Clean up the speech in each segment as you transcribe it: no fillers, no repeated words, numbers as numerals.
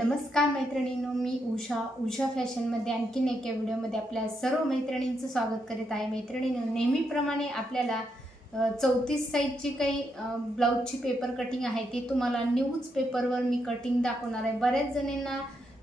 नमस्कार मैत्रिणींनो, मी उषा फॅशनमध्ये आणखीन एका व्हिडिओमध्ये आपल्या सर्व मैत्रिणींचं स्वागत करीत आहे। मैत्रिणींनो, नेहमीप्रमाणे आपल्याला 34 साइजची काही ब्लाउजची पेपर कटिंग आहे ती तुम्हाला न्यूज पेपरवर मी कटिंग दाखवणार आहे। बऱ्याच जणींना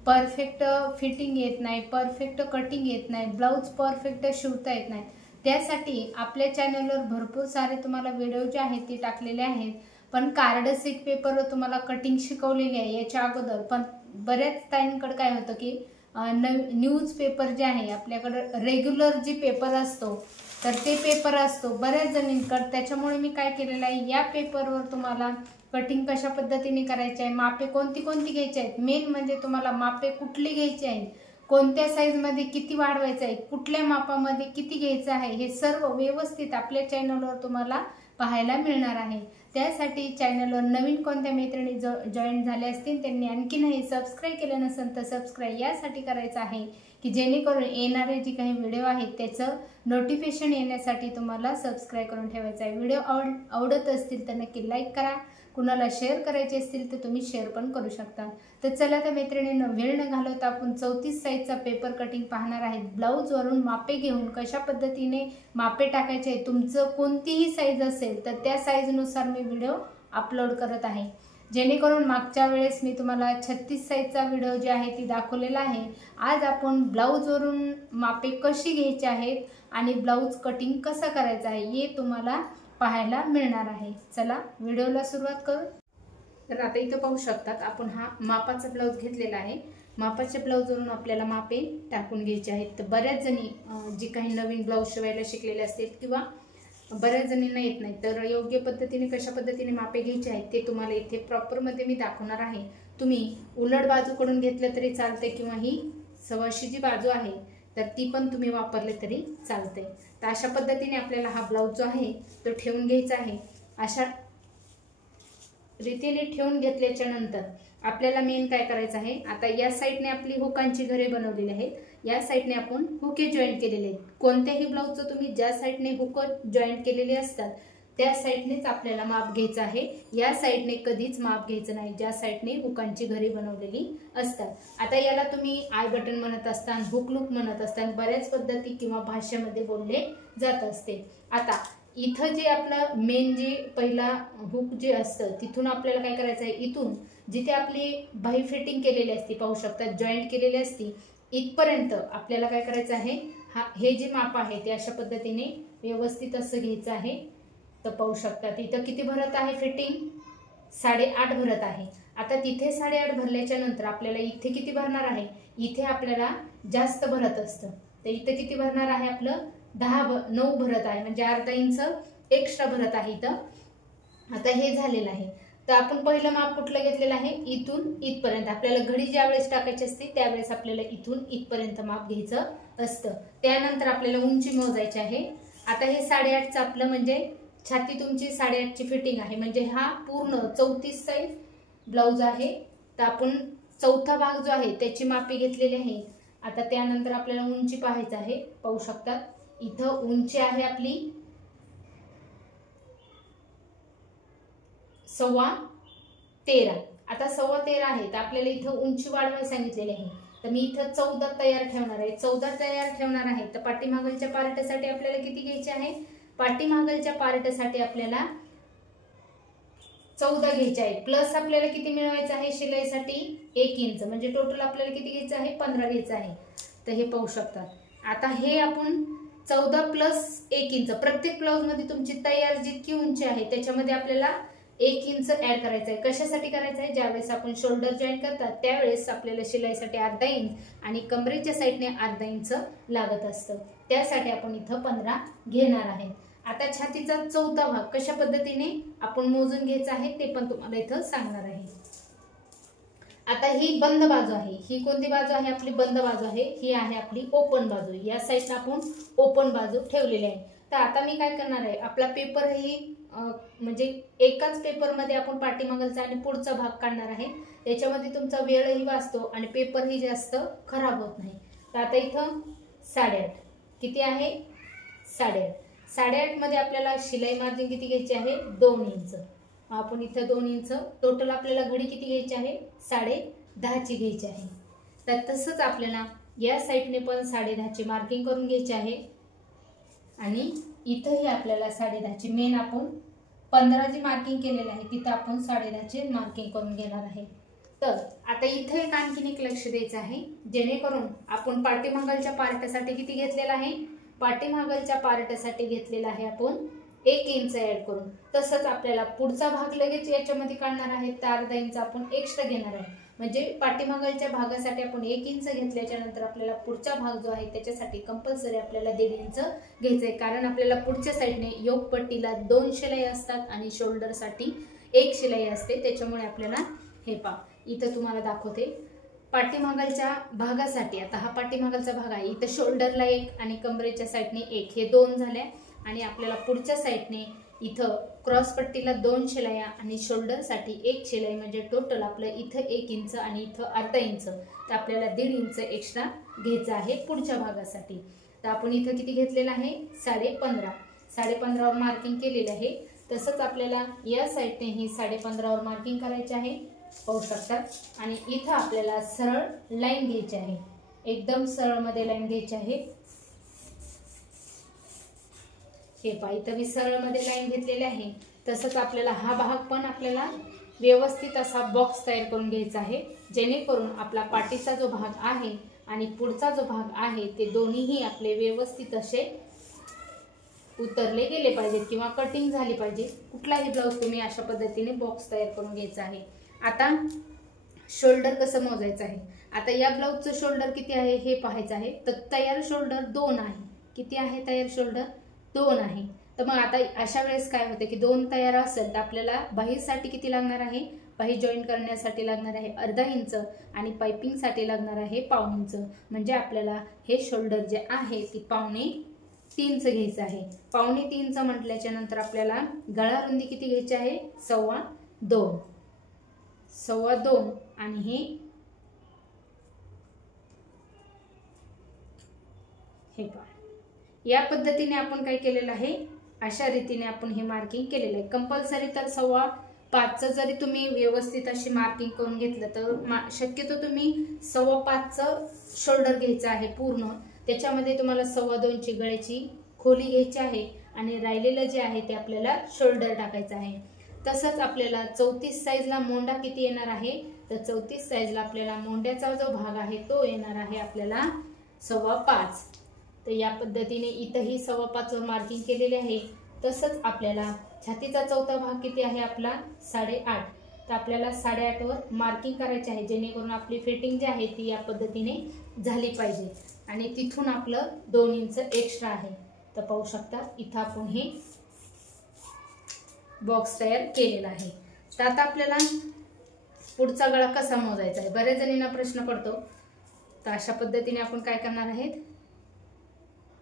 परफेक्ट फिटिंग येत नाही, परफेक्ट कटिंग येत नाही, ब्लाउज परफेक्ट शिवता येत नाही। त्यासाठी आपल्या चॅनलवर भरपूर सारे तुम्हाला व्हिडिओ जे आहेत ते टाकलेले आहेत, पण कार्ड सीट पेपरवर तुम्हाला कटिंग शिकवलेली आहे याच्या अगोदर। पण बऱ्याच ताईंकडे काय होतं की न्यूज पेपर जे आहे आपल्याकडे रेग्युलर जी पेपर असतो तर ते पेपर असतो बऱ्याच जणींकडे। त्याच्यामुळे मी काय केलेलं आहे, या पेपरवर तुम्हाला कटिंग कशा पद्धतीने करायची आहे, मापे कोणती घ्यायची आहेत, मेन म्हणजे तुम्हाला मापे कुठली घ्यायची आहे, कोणत्या साइज मध्ये किती वाढवायचं आहे, कुठल्या मापामध्ये किती घ्यायचं आहे, हे सर्व व्यवस्थित आपल्या चॅनलवर तुम्हाला पाहायला मिळणार आहे। त्यासाठी चॅनलवर नवीन कोणत्या मैत्रिणी जॉईन झाले असतील त्यांनी आणखीनही सबस्क्राइब केलं नसेल तर सबस्क्राइब यासाठी करायचं आहे की जेणेकरून येणारे जे काही व्हिडिओ आहेत त्याचं नोटिफिकेशन येण्यासाठी तुम्हाला सबस्क्राइब करून ठेवायचं आहे। व्हिडिओ आवडत असतील तर नक्की लाईक करा, कुणाला शेअर करायचे असतील तर तुम्ही शेअर पण करू शकता। तर चला तर मैत्रिणींनो, वेळ न घालवता आपण 34 साइजचा पेपर कटिंग पाहणार आहे। ब्लाउज वरून मापे घेऊन कशा पद्धतीने मापे टाकायचे, तुमचं कोणतीही साइज असेल तर त्या साइज नुसार मी व्हिडिओ अपलोड करत आहे। जेणेकरून मागच्या वेळेस मी तुम्हाला 36 साइजचा व्हिडिओ जे आहे ती दाखवलेला आहे। आज आपण ब्लाउज वरून मापे कशी घ्यायची आहेत आणि ब्लाउज कटिंग कसं करायचं आहे हे तुम्हाला पाहायला मिळणार आहे। चला व्हिडिओला सुरुवात करू। तर आता इथं पाहू शकतात आपण हा मापाचा ब्लाउज घेतलेला आहे। मापाच्या ब्लाउज वरून आपल्याला मापे टाकून घ्यायचे आहेत। तर बऱ्याच जणी जी काही नवीन ब्लाउज शिवायला शिकलेले असतील किंवा बऱ्याच जणींना येत नाही, तर योग्य पद्धतीने कशा पद्धतीने मापे घ्यायचे आहेत ते तुम्हाला इथे प्रॉपर मध्ये मी दाखवणार आहे। तुम्ही उलट बाजूकडून घेतलं तरी चालते किंवा ही सव्वाशी जी बाजू आहे तर ती पण तुम्ही वापरले तरी चालते। तर अशा पद्धतीने आपल्याला हा ब्लाउज जो आहे तो ठेवून घ्यायचा आहे। अशा रीतीने ठेवून घेतल्याच्या नंतर आपल्याला मेन काय करायचं आहे, आता या साइडने आपली हुकांची घरे बनवलेली आहेत, या साइडने आपण हुके जॉईंट केलेले आहेत। कोणत्याही ब्लाउजचं तुम्ही ज्या साइडने हुक जॉईंट केलेले असतात त्या साइडनेच आपल्याला माप घ्यायचं आहे। या साइडने कधीच माप घ्यायचं नाही ज्या साइडने हुकांची घरे बनवलेली असतात। आता याला तुम्ही आय बटन म्हणत असताना, हुक लूप म्हणत असताना, बऱ्याच पद्धती किंवा भाषेमध्ये बोलले जात असते। आता इथं जे आपलं मेन जे पहिला हुक जे असतं तिथून आपल्याला काय करायचं आहे, इथून जिथे आपली बाही फिटिंग केलेली असते पाहू शकतात, जॉईंट केलेली असते, इथपर्यंत आपल्याला काय करायचं आहे, हे जे माप आहे ते अशा पद्धतीने व्यवस्थित असं घ्यायचं आहे। तर पाहू शकतात इथं किती भरत आहे फिटिंग, 8.5 भरत आहे। आता तिथे 8.5 भरल्याच्या नंतर आपल्याला इथे किती भरणार आहे, इथे आपल्याला जास्त भरत असतं तर इथे किती भरणार आहे, आपलं 9 भरत आहे, म्हणजे अर्धा इंच एक्स्ट्रा भरत आहे इथं। आता हे झालेलं आहे तर आपण पहिलं माप कुठलं घेतलेलं आहे, इथून इथपर्यंत। आपल्याला घडी ज्या वेळेस टाकायची असते त्यावेळेस आपल्याला इथून इथपर्यंत माप घ्यायचं असतं। त्यानंतर आपल्याला उंची मोजायची आहे। आता हे 8.5चं आपलं म्हणजे छाती तुमची 8.5ची फिटिंग आहे, म्हणजे हा पूर्ण 34 साइज ब्लाउज आहे। तर आपण चौथा भाग जो आहे त्याची मापे घेतलेली आहे। आता त्यानंतर आपल्याला उंची पाहायचं आहे, पाहू शकतात इथं उंची आहे आपली 13.25। आता 13.25 आहे तर आपल्याला इथं उंची वाढवायला सांगितलेली आहे, तर मी इथं 14 तयार ठेवणार आहे। 14 तयार ठेवणार आहे तर पाठीमागलच्या पार्टसाठी आपल्याला किती घ्यायचे आहे, पाठीमागलच्या पार्टसाठी आपल्याला 14 घ्यायचे आहे, प्लस आपल्याला किती मिळवायचं आहे शिलाईसाठी 1 इंच, म्हणजे टोटल आपल्याला किती घ्यायचं आहे, 15 घ्यायचं आहे। तर हे पाहू शकतात आता हे आपण 14 + 1 इंच प्रत्येक ब्लाउज मध्ये तुमची तयार जितकी उंची आहे त्याच्यामध्ये आपल्याला 1 इंच ऍड करायचं आहे। कशासाठी करायचं आहे, ज्यावेळेस आपण शोल्डर जॉईंट करतात त्यावेळेस आपल्याला शिलाईसाठी अर्धा इंच आणि कमरेच्या साईडने अर्धा इंच लागत असतं, त्यासाठी आपण इथं 15 घेणार आहे। आता छातीचा चौथा भाग कशा पद्धतीने आपण मोजून घ्यायचा आहे ते पण तुम्हाला इथं सांगणार आहे। आता ही बंद बाजू आहे, ही कोणती बाजू आहे, आपली बंद बाजू आहे, ही आहे आपली ओपन बाजू। या साइडला आपण ओपन बाजू ठेवलेली आहे। तर आता मी काय करणार आहे, आपला पेपर ही म्हणजे एकाच पेपर मध्ये आपण पाठीमागलचा आणि पुढचा भाग काढणार आहे, त्याच्यामध्ये तुमचा वेळही वाचतो आणि पेपरही जास्त खराब होत नाही। तर आता इथं 8.5 किती आहे, 8.5 8.5 मध्ये आपल्याला शिलाई मार्जिन किती घ्यायची आहे, 2 इंच। आपण इथं 2 इंच, टोटल आपल्याला घडी किती घ्यायची आहे, 10ची घ्यायची आहे। तर तसंच आपल्याला या साईडने पण 10.5ची मार्किंग करून घ्यायची आहे आणि इथंही आपल्याला 10.5ची मेन आपण 15 जी मार्किंग केलेली आहे तिथं आपण 10.5ची मार्किंग करून घेणार आहे। तर आता इथे एक आणखीन एक लक्ष द्यायचं आहे, जेणेकरून आपण पाठीमागलच्या पार्टसाठी किती घेतलेला आहे, पाठीमागलच्या पार्टसाठी घेतलेला आहे आपण 1 इंच ऍड करून। तसंच आपल्याला पुढचा भाग लगेच याच्यामध्ये काढणार आहे तर अर्धा इंच आपण एक्स्ट्रा घेणार आहे। म्हणजे पाठीमागलच्या भागासाठी आपण 1 इंच घेतल्याच्या नंतर आपल्याला पुढचा भाग जो आहे त्याच्यासाठी कंपल्सरी आपल्याला 1.5 इंच घ्यायचंय, कारण आपल्याला पुढच्या साईडने योक पट्टीला 2 शिलाई असतात आणि शोल्डरसाठी 1 शिलाई असते। त्याच्यामुळे आपल्याला हे पहा इथं तुम्हाला दाखवते पाठीमागलच्या भागासाठी। आता हा पाठीमागलचा भाग आहे, इथं शोल्डरला 1 आणि कमरेच्या साईडने 1 हे 2 झाल्या आणि आपल्याला पुढच्या साईडने इथं क्रॉस पट्टीला 2 शिलाया आणि शोल्डरसाठी 1 शिलाई, म्हणजे टोटल आपलं इथं 1 इंच आणि इथं अर्धा इंच, तर आपल्याला 1.5 इंच एक्स्ट्रा घ्यायचं आहे पुढच्या भागासाठी। तर आपण इथं किती घेतलेलं आहे 15.5, 15.5 वर मार्किंग केलेलं आहे। तसंच आपल्याला या साईडने ही 15.5 वर मार्किंग करायची आहे, पाहू शकता। आणि इथं आपल्याला सरळ लाईन घ्यायची आहे, एकदम सरळ मध्ये लाईन घ्यायची आहे। हे पहा इथं मी सरळ मध्ये लाईन घेतलेली आहे। तसंच आपल्याला हा भाग पण आपल्याला व्यवस्थित असा बॉक्स तयार करून घ्यायचा आहे, जेणेकरून आपला पाठीचा जो भाग आहे आणि पुढचा जो भाग आहे ते दोन्हीही आपले व्यवस्थित असे उतरले गेले पाहिजेत किंवा कटिंग झाली पाहिजे। कुठलाही ब्लाउज तुम्ही अशा पद्धतीने बॉक्स तयार करून घ्यायचा आहे। आता शोल्डर कसं मोजायचं आहे, आता या ब्लाउजचं शोल्डर किती आहे हे पाहायचं आहे। तर तयार शोल्डर 2 आहे, किती आहे तयार शोल्डर 2 आहे। तर मग आता अशा वेळेस काय होते की 2 तयार असेल तर आपल्याला बाहीसाठी किती लागणार आहे, बाही जॉईन करण्यासाठी लागणार आहे अर्धा इंच आणि पाइपिंगसाठी लागणार आहे पाऊण इंच। म्हणजे आपल्याला हे शोल्डर जे आहे ती 2.25 घ्यायचं आहे। 2.25 म्हटल्याच्या नंतर आपल्याला गळा रुंदी किती घ्यायची आहे 2.25 आणि हे पहा या पद्धतीने आपण काय केलेलं आहे, अशा रीतीने आपण हे मार्किंग केलेलं आहे। कंपल्सरी तर 5.25 जरी तुम्ही व्यवस्थित अशी मार्किंग करून घेतलं तर शक्यतो तुम्ही 5.25 शोल्डर घ्यायचं आहे पूर्ण। त्याच्यामध्ये तुम्हाला 2.25ची गळ्याची खोली घ्यायची आहे आणि राहिलेलं जे आहे ते आपल्याला शोल्डर टाकायचं आहे। तसंच आपल्याला 34 साईजला मोंडा किती येणार आहे, तर 34 साईजला आपल्याला मोंड्याचा जो भाग आहे तो येणार आहे आपल्याला 5.25। तर या पद्धतीने इथंही 5.25 वर मार्किंग केलेले आहे। तसंच आपल्याला छातीचा चौथा भाग किती आहे आपला 8.5, तर आपल्याला 8.5 वर मार्किंग करायचे आहे, जेणेकरून आपली फिटिंग जी आहे ती या पद्धतीने झाली पाहिजे। आणि तिथून आपलं 2 इंच एक्स्ट्रा आहे। तर पाहू शकता इथं आपण हे बॉक्स तयार केलेला आहे। तर आता आपल्याला पुढचा गळा कसा मोजायचा आहे, बऱ्याच जणींना प्रश्न पडतो। तर अशा पद्धतीने आपण काय करणार आहेत,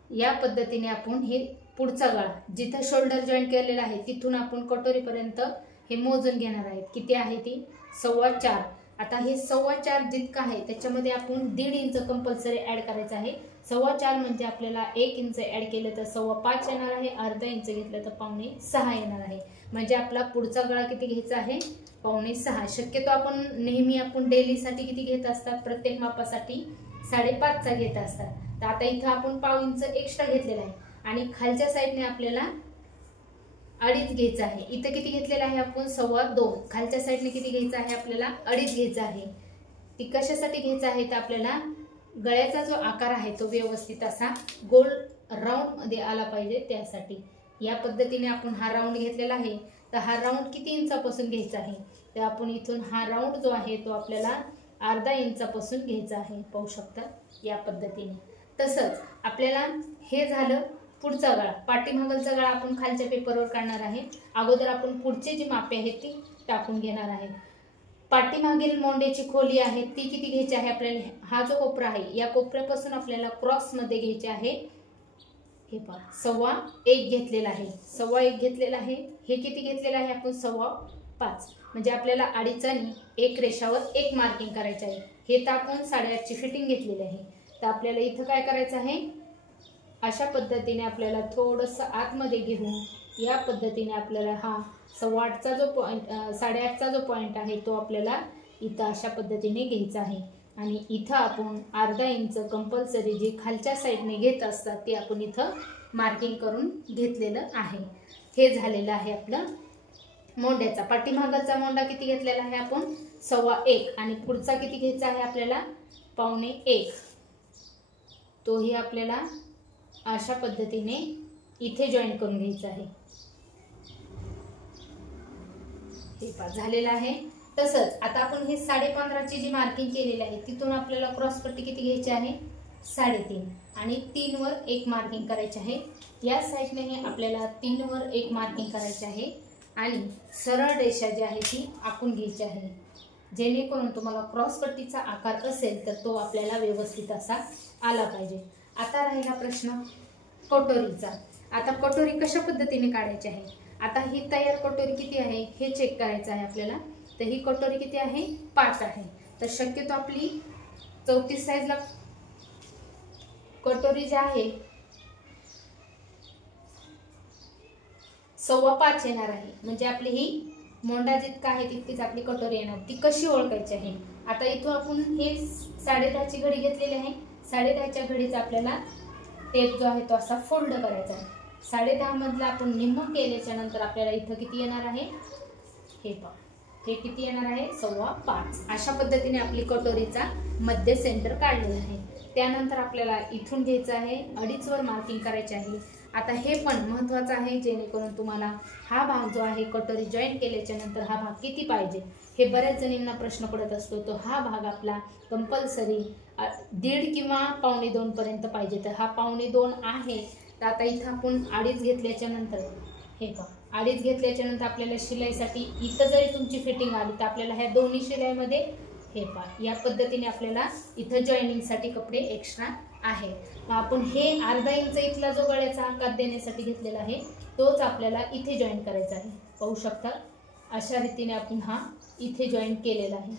या पद्धतीने आपण हे पुढचा गळा जिथे शोल्डर जॉईन केलेला आहे तिथून आपण कटोरीपर्यंत हे मोजून घेणार आहेत। किती आहे ती 4.25। आता हे 4.25 जितका आहे त्याच्यामध्ये आपण 1.5 इंच कंपल्सरी ऍड करायचं आहे। 4.25 म्हणजे आपल्याला 1 इंच ऍड केलं तर 5.25 येणार आहे, अर्धा इंच घेतलं तर 5.25 येणार आहे। म्हणजे आपला पुढचा गळा किती घ्यायचा आहे 5.25। शक्यतो आपण नेहमी आपण डेली साठी किती घेत असतात, प्रत्येक मापासाठी 5.5चा घेत असतात। तर आता इथं आपण 0.5 इंच एक्स्ट्रा घेतलेला आहे आणि खालच्या साईडने आपल्याला 2.5 घ्यायचं आहे। इथं किती घेतलेलं आहे आपण 2.25, खालच्या साईडने किती घ्यायचं आहे आपल्याला 2.5 घ्यायचं आहे। ती कशासाठी घ्यायचं आहे तर आपल्याला गळ्याचा जो आकार आहे तो व्यवस्थित असा गोल राऊंड मध्ये आला पाहिजे, त्यासाठी या पद्धतीने आपण हा राऊंड घेतलेला आहे। तर हा राऊंड किती इंचापासून घ्यायचा आहे, तर आपण इथून हा राऊंड जो आहे तो आपल्याला अर्धा इंचापासून घ्यायचा आहे, पाहू शकता या पद्धतीने। तसंच आपल्याला हे झालं पुढचा गळा, पाठीमागलचा गळा आपण खालच्या पेपरवर काढणार आहे। अगोदर आपण पुढची जी मापे आहेत ती टाकून घेणार आहे। पाठीमागील मोंड्याची खोली आहे ती किती घ्यायची आहे आपल्याला, हा जो कोपरा आहे या कोपऱ्यापासून आपल्याला क्रॉस मध्ये घ्यायचे आहे। हे पहा 1.25 घेतलेला आहे, 1.25 घेतलेला आहे। हे किती घेतलेलं आहे आपण 5.25, म्हणजे आपल्याला 2.5 आणि 1 रेषावर 1 मार्किंग करायचे आहे। हे तर आपण 8.5ची फिटिंग घेतलेली आहे। तर आपल्याला इथं काय करायचं आहे, अशा पद्धतीने आपल्याला थोडंसं आतमध्ये घेऊन या पद्धतीने आपल्याला हा 8.25चा जो पॉइंट 8.5चा जो पॉइंट आहे तो आपल्याला इथं अशा पद्धतीने घ्यायचं आहे आणि इथं आपण अर्धा इंच कंपल्सरी जी खालच्या साईडने घेत असतात ती आपण इथं मार्किंग करून घेतलेलं आहे। हे झालेलं आहे आपलं मोंड्याचा। पाठीमागचा मोंडा किती घेतलेला आहे आपण 1.25 आणि पुढचा किती घ्यायचा आहे आपल्याला 1.25। तोही आपल्याला अशा पद्धतीने इथे जॉईन करून घ्यायचा आहे। हे पहा झालेलं आहे। तसंच आता आपण हे 15.5 ची जी मार्किंग केलेली आहे तिथून आपल्याला क्रॉस पट्टी किती घ्यायची आहे 3.5 आणि 3 वर एक मार्किंग करायची आहे। या साइडने हे आपल्याला 3 वर एक मार्किंग करायची आहे आणि सरळ रेषा जी आहे ती आखून घ्यायची आहे, जेणेकरून तुम्हाला क्रॉस पट्टीचा आकार असेल तर तो आपल्याला व्यवस्थित असा आला पाहिजे। आता राहिला प्रश्न कटोरीचा। आता कटोरी कशा पद्धतीने काढायची आहे। आता ही तयार कटोरी किती आहे हे चेक करायचं आहे आपल्याला। तर ही कटोरी किती आहे 5 आहे। तर शक्यतो आपली 34 साइजला कटोरी जी आहे 5.25 येणार आहे, म्हणजे आपली ही मोंडा जितका आहे तितकीच आपली कटोरी येणार। ती कशी ओळखायची आहे। आता इथून आपण हे 10.5 ची घडी घेतलेली आहे। 10.5 च्या घडीचा आपल्याला टेप जो आहे तो असा फोल्ड करायचा आहे। 10.5 मधला आपण निम्म केल्याच्या नंतर आपल्याला इथं किती येणार आहे हे पहा, हे किती येणार आहे 5.25। अशा पद्धतीने आपली कटोरीचा मध्य सेंटर काढलेला आहे। त्यानंतर आपल्याला इथून घ्यायचं आहे 2.5 वर मार्किंग करायची आहे। आता हे पण महत्त्वाचं आहे, जेणेकरून तुम्हाला हा भाग जो आहे कटोरी जॉईन केल्याच्या नंतर हा भाग किती पाहिजे हे बऱ्याच जणींना प्रश्न पडत असतो। तो हा भाग आपला कंपल्सरी 1.5 किंवा 1.25 पर्यंत पाहिजे। तर हा 1.25 आहे। तर आता इथं आपण 2.5 घेतल्याच्या नंतर हे पहा 2.5 घेतल्याच्या नंतर आपल्याला शिलाईसाठी इथं जरी तुमची फिटिंग आली तर आपल्याला ह्या दोन्ही शिलाईमध्ये हे पहा या पद्धतीने आपल्याला इथं जॉईनिंगसाठी कपडे एक्स्ट्रा आहे। आपण हे अर्धा इंच इथला जो गळ्याचा आकार देण्यासाठी घेतलेला आहे तोच आपल्याला इथे जॉईन करायचा आहे। पाहू शकता अशा रीतीने आपण हा इथे जॉईन केलेला आहे।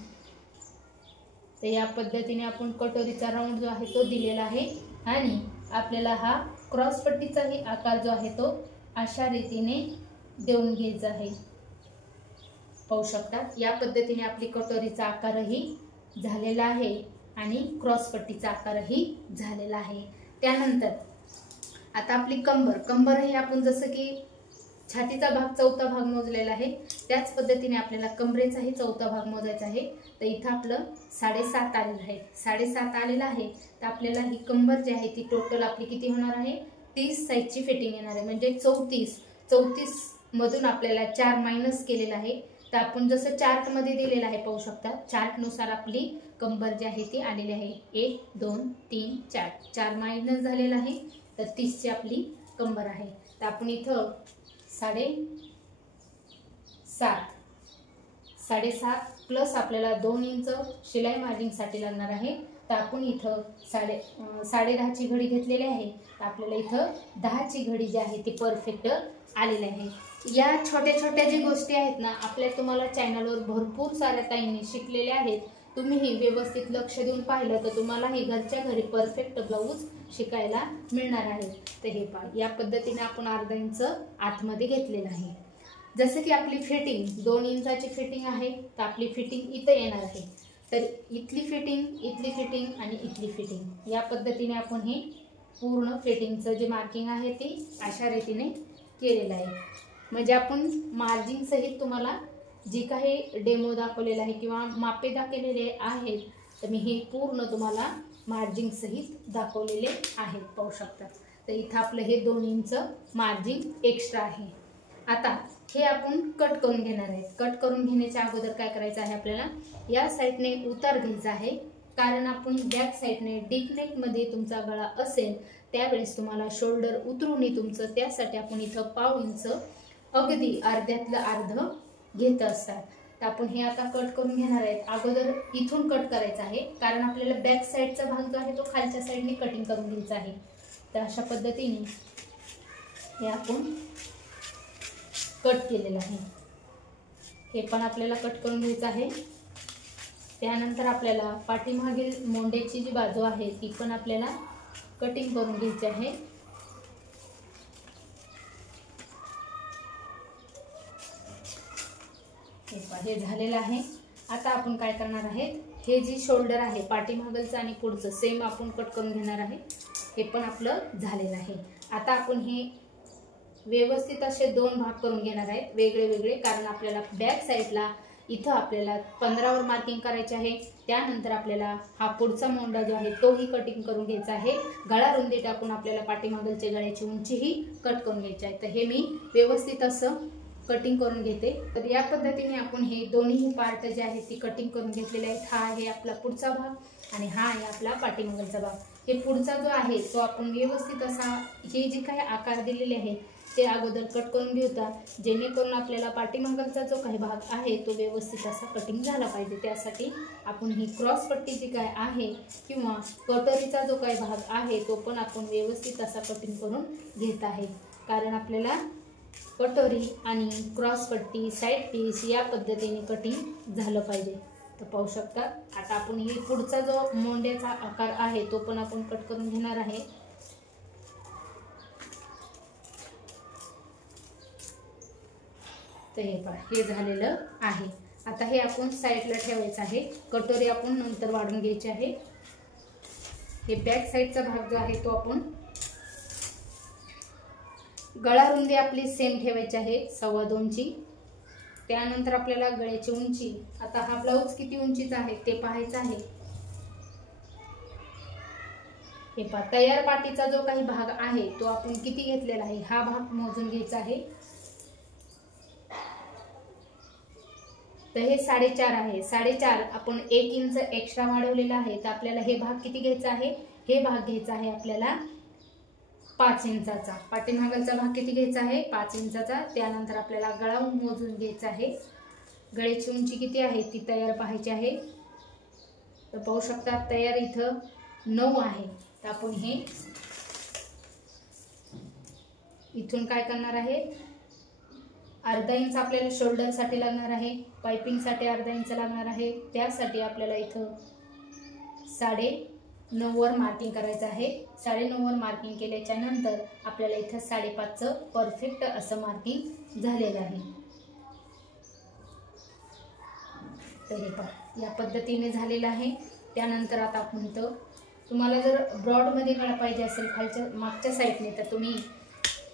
तर या पद्धतीने आपण कटोरीचा राऊंड जो आहे तो दिलेला आहे आणि आपल्याला हा क्रॉस पट्टीचाही आकार जो आहे तो अशा रीतीने देऊन घ्यायचा आहे। पाहू शकता या पद्धतीने आपली कटोरीचा आकारही झालेला आहे आणि क्रॉस पट्टीचा आकारही झालेला आहे। त्यानंतर आता आपली कंबरही आपण जसं की छातीचा भाग चौथा भाग मोजलेला आहे त्याच पद्धतीने आपल्याला कमरेचाही चौथा भाग मोजायचा आहे। तर इथं आपलं 7.5 आलेलं आहे। 7.5 आलेलं आहे तर आपल्याला ही कंबर जी आहे ती टोटल आपली किती होणार आहे 30 साइजची फिटिंग येणार आहे, म्हणजे 34 मधून आपल्याला 4 मायनस केलेला आहे। तर आपण जसं चार्ट मध्ये दिलेलं आहे पाहू शकता चार्ट नुसार आपली कंबर जी आहे ती आलेली आहे 1 2 3 4 मायनस झालेला आहे। तर 30 ची आपली कंबर आहे। तर आपण इथं 7.5 प्लस आपल्याला 2 इंच शिलाई मार्जिंगसाठी लागणार आहे। तर आपण इथं 10.5 ची घडी घेतलेली आहे। तर आपल्याला इथं 10 ची घडी जी आहे ती परफेक्ट आलेली आहे। या छोट्या छोट्या जी गोष्टी आहेत ना आपल्या तुम्हाला चॅनलवर भरपूर साऱ्या ताईंनी शिकलेल्या आहेत। तुम्हीही व्यवस्थित लक्ष देऊन पाहिलं तर तुम्हालाही घरच्या घरी परफेक्ट ब्लाऊज शिकायला मिळणार आहे। तर हे पहा या पद्धतीने आपण अर्धा इंच आतमध्ये घेतलेलं आहे। जसं की आपली फिटिंग 2 इंचाची फिटिंग आहे तर आपली फिटिंग इथं येणार आहे। तर इथली फिटिंग आणि इथली फिटिंग या पद्धतीने आपण हे पूर्ण फिटिंगचं जे मार्किंग आहे ते अशा रीतीने केलेलं आहे। म्हणजे आपण मार्जिन सहित तुम्हाला जी काही डेमो दाखवलेला आहे किंवा मापे दाखवलेले आहेत तर मी हे पूर्ण तुम्हाला मार्जिन सहित दाखवलेले आहेत पाहू शकता। तर इथं आपलं हे 2 इंच मार्जिन एक्स्ट्रा आहे। आता हे आपण कट करून घेणार आहे। कट करून घेण्याच्या अगोदर काय करायचं आहे आपल्याला या साइडने उतार घ्यायचा आहे, कारण आपण बॅक साइडने डीप नेक मध्ये तुमचा गळा असेल त्यावेळेस तुम्हाला शोल्डर उतरूनही तुमचं त्यासाठी आपण इथं 1/2 इंच अगदी अर्ध्यातलं अर्ध घेत असतात। तर आपण हे आता कट करून घेणार आहेत। अगोदर इथून कट करायचं आहे, कारण आपल्याला बॅक साइडचा भाग जो आहे तो खालच्या साइडने कटिंग करून घ्यायचा आहे। तर अशा पद्धतीने हे आपण कट केलेलं आहे। हे पण आपल्याला कट करून घ्यायचं आहे। त्यानंतर आपल्याला पाठीमागील मोंडेची जी बाजू आहे ती पण आपल्याला कटिंग करून घ्यायची आहे। हे झालेलं आहे। आता आपण काय करणार आहे, हे जी शोल्डर आहे पाठीमागलचं आणि पुढचं सेम आपण कट करून घेणार आहे. हे पण आपलं झालेलं आहे. आता आपण हे व्यवस्थित असे 2 भाग करून घेणार आहेत वेगळे वेगळे, कारण आपल्याला बॅक साईडला इथं आपल्याला 15 वर मार्किंग करायचे आहे. त्यानंतर आपल्याला हा पुढचा मोंडा जो आहे तोही कटिंग करून घ्यायचा आहे. गळा रुंदी टाकून आपल्याला पाठीमागलच्या गळ्याची उंचीही कट करून घ्यायची आहे. तर हे मी व्यवस्थित असं कटिंग करून घेते. तर या पद्धतीने आपण हे दोन्ही पार्ट जे आहेत ती कटिंग करून घेतलेले आहेत. हा आहे आपला पुढचा भाग आणि हा आहे आपला पाठीमागलचा भाग. हे पुढचा जो आहे तो आपण व्यवस्थित असा हे जे काही आकार दिलेले आहे ते अगोदर कट करून घेऊया, जेणेकरून आपल्याला पाठीमागलचा जो काही भाग आहे तो व्यवस्थित असा कटिंग झाला पाहिजे. त्यासाठी आपण ही क्रॉस पट्टी जी काय आहे किंवा कटोरीचा जो काही भाग आहे तो पण आपण व्यवस्थित असा कटिंग करून घेत आहे, कारण आपल्याला कटोरी आणि क्रॉस पट्टी साईड पीस या पद्धतीने कटिंग झालं पाहिजे. तर पाहू शकता. आता आपण ही पुढचा जो मोंड्याचा आकार आहे तो पण आपण कट करून घेणार आहे. तर हे पहा, हे झालेलं आहे. आता हे आपण साईडला ठेवायचं आहे. कटोरी आपण नंतर वाढून घ्यायची आहे. हे बॅक साईडचा भाग जो आहे तो आपण गळा रुंदी आपली सेम ठेवायची आहे 2.25 ची. त्यानंतर आपल्याला गळ्याची उंची, आता हा ब्लाउज किती उंचीचा आहे ते पाहायचं आहे. हे पहा, तयार पाटीचा जो काही भाग आहे तो आपण किती घेतलेला आहे हा भाग मोजून घ्यायचा आहे. तर हे 4.5 आहे. 4.5 आपण 1 इंच एक्स्ट्रा वाढवलेला आहे. तर आपल्याला हे भाग किती घ्यायचा आहे, हे भाग घ्यायचा आहे आपल्याला 5 इंचाचा. पाठीमागलचा भाग किती घ्यायचा आहे, 5 इंचाचा. त्यानंतर आपल्याला गळा मोजून घ्यायचा आहे. गळ्याची उंची किती आहे ती तयार पाहायची आहे. तर पाहू शकता तयार इथं 9 आहे. तर आपण हे इथून काय करणार आहे, अर्धा इंच आपल्याला शोल्डर साठी लागणार आहे, पाइपिंग साठी अर्धा इंच लागणार आहे. त्यासाठी आपल्याला इथं 9.5 वर मार्किंग करायचं आहे. 9.5 वर मार्किंग केल्याच्या नंतर आपल्याला इथं 5.5चं परफेक्ट असं मार्किंग झालेलं आहे. तर हे पहा, या पद्धतीने झालेलं आहे. त्यानंतर आता आपण म्हणतो, तुम्हाला जर ब्रॉड मध्ये गळा पाहिजे असेल खालच्या मागच्या साईडने तर तुम्ही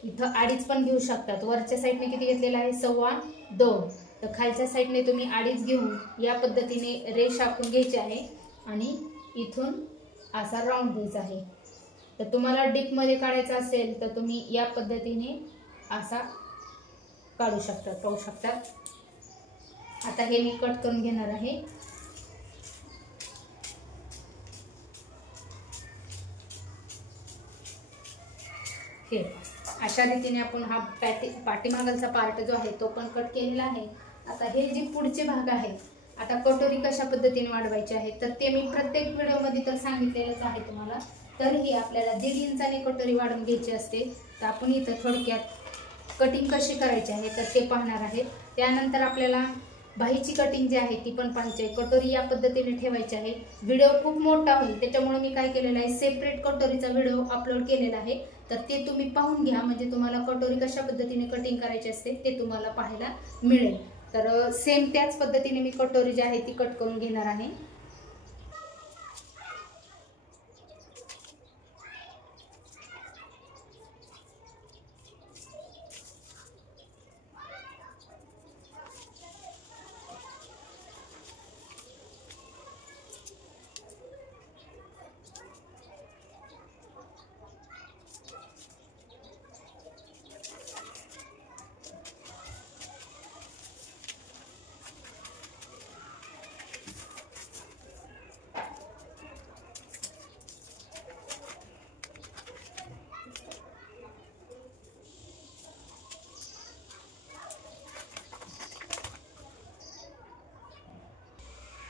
इथं 2.5 पण घेऊ शकतात. वरच्या साईडने किती घेतलेला आहे, 2.25. तर खालच्या साईडने तुम्ही 2.5 घेऊन या पद्धतीने रेष आखून घ्यायची आहे आणि इथून असा राऊंड द्यायचा आहे. तर तुम्हाला डीप मध्ये काढायचा असेल तर तुम्ही या पद्धतीने असा काढू शकता. पाहू शकता. आता हे मी कट करून घेणार आहे. हे अशा रीतीने आपण हा पाठीमागलचा पार्ट जो आहे तो पण कट केलेला आहे. आता हे जे पुढचे भाग आहे, आता कटोरी कशा पद्धतीने वाढवायची आहे तर ते मी प्रत्येक व्हिडिओमध्ये तर सांगितलेलंच आहे तुम्हाला. तरीही आपल्याला 1.5 इंचाने कटोरी वाढवून घ्यायची असते. तर आपण इथं थोडक्यात कटिंग कशी करायची आहे तर ते पाहणार आहे. त्यानंतर आपल्याला बाहीची कटिंग जी आहे ती पण पाहायची आहे. कटोरी या पद्धतीने ठेवायची आहे. व्हिडिओ खूप मोठा होईल त्याच्यामुळे मी काय केलेलं आहे, सेपरेट कटोरीचा व्हिडिओ अपलोड केलेला आहे. तर ते तुम्ही पाहून घ्या, म्हणजे तुम्हाला कटोरी कशा पद्धतीने कटिंग करायची असते ते तुम्हाला पाहायला मिळेल. तर सेम त्याच पद्धतीने मी कटोरी जी आहे ती कट करून घेणार आहे.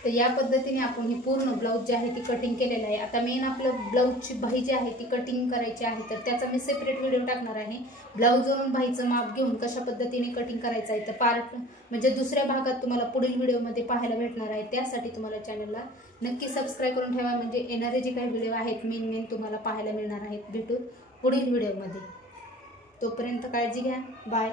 तर या पद्धतीने आपण ही पूर्ण ब्लाउज जी आहे ती कटिंग केलेलं आहे. आता मेन आपलं ब्लाउजची बाही जी आहे ती कटिंग करायची आहे, तर त्याचा मी सेपरेट व्हिडिओ टाकणार आहे. ब्लाउजवरून बाहीचं माप घेऊन कशा पद्धतीने कटिंग करायचं आहे तर पार्ट म्हणजे दुसऱ्या भागात तुम्हाला पुढील व्हिडिओमध्ये पाहायला भेटणार आहे. त्यासाठी तुम्हाला चॅनलला नक्की सबस्क्राईब करून ठेवा, म्हणजे येणारे जे काही व्हिडिओ आहेत मेन तुम्हाला पाहायला मिळणार आहेत. भेटू पुढील व्हिडिओमध्ये. तोपर्यंत काळजी घ्या. बाय.